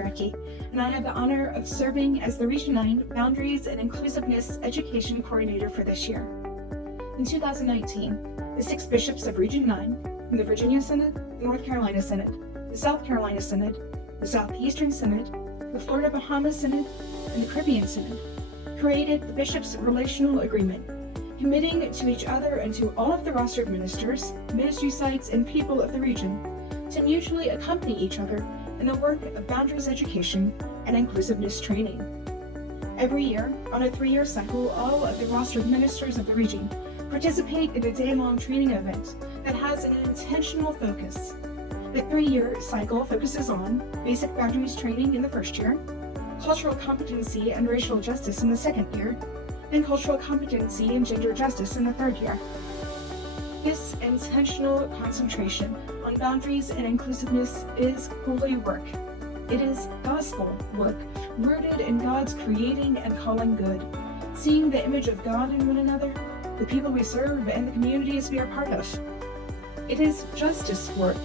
Recchi, and I have the honor of serving as the Region 9 Boundaries and Inclusiveness Education Coordinator for this year. In 2019, the 6 bishops of Region 9, from the Virginia Synod, the North Carolina Synod, the South Carolina Synod, the Southeastern Synod, the Florida-Bahamas Synod, and the Caribbean Synod, created the Bishops' Relational Agreement, committing to each other and to all of the rostered ministers, ministry sites, and people of the region to mutually accompany each other in the work of boundaries education and inclusiveness training. Every year, on a 3-year cycle, all of the rostered ministers of the region participate in a day-long training event that has an intentional focus. The 3-year cycle focuses on basic boundaries training in the first year, cultural competency and racial justice in the second year, and cultural competency and gender justice in the third year. This intentional concentration on boundaries and inclusiveness is holy work. It is gospel work, rooted in God's creating and calling good, seeing the image of God in one another, the people we serve, and the communities we are part of. It is justice work,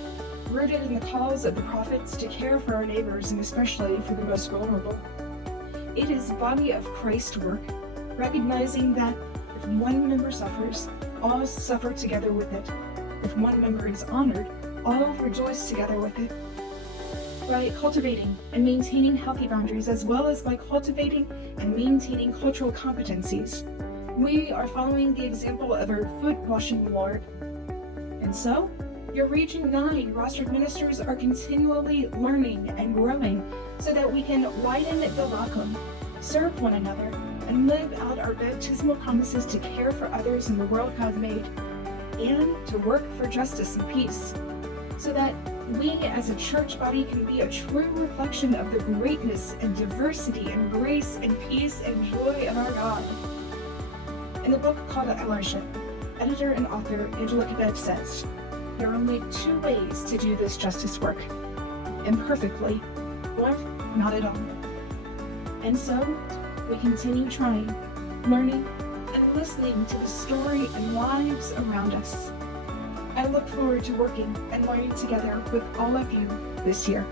rooted in the calls of the prophets to care for our neighbors and especially for the most vulnerable. It is body of Christ work, recognizing that if one member suffers, all suffer together with it. If one member is honored, all rejoice together with it. By cultivating and maintaining healthy boundaries, as well as by cultivating and maintaining cultural competencies, we are following the example of our foot-washing Lord. And so, your Region 9 rostered ministers are continually learning and growing so that we can widen the welcome, serve one another, and live out our baptismal promises to care for others in the world God made, and to work for justice and peace, so that we as a church body can be a true reflection of the greatness and diversity and grace and peace and joy of our God. In the book called Eldership, editor and author Angela Cadet says, there are only 2 ways to do this justice work: imperfectly or not at all. And so, we continue trying, learning, and listening to the story and lives around us. I look forward to working and learning together with all of you this year.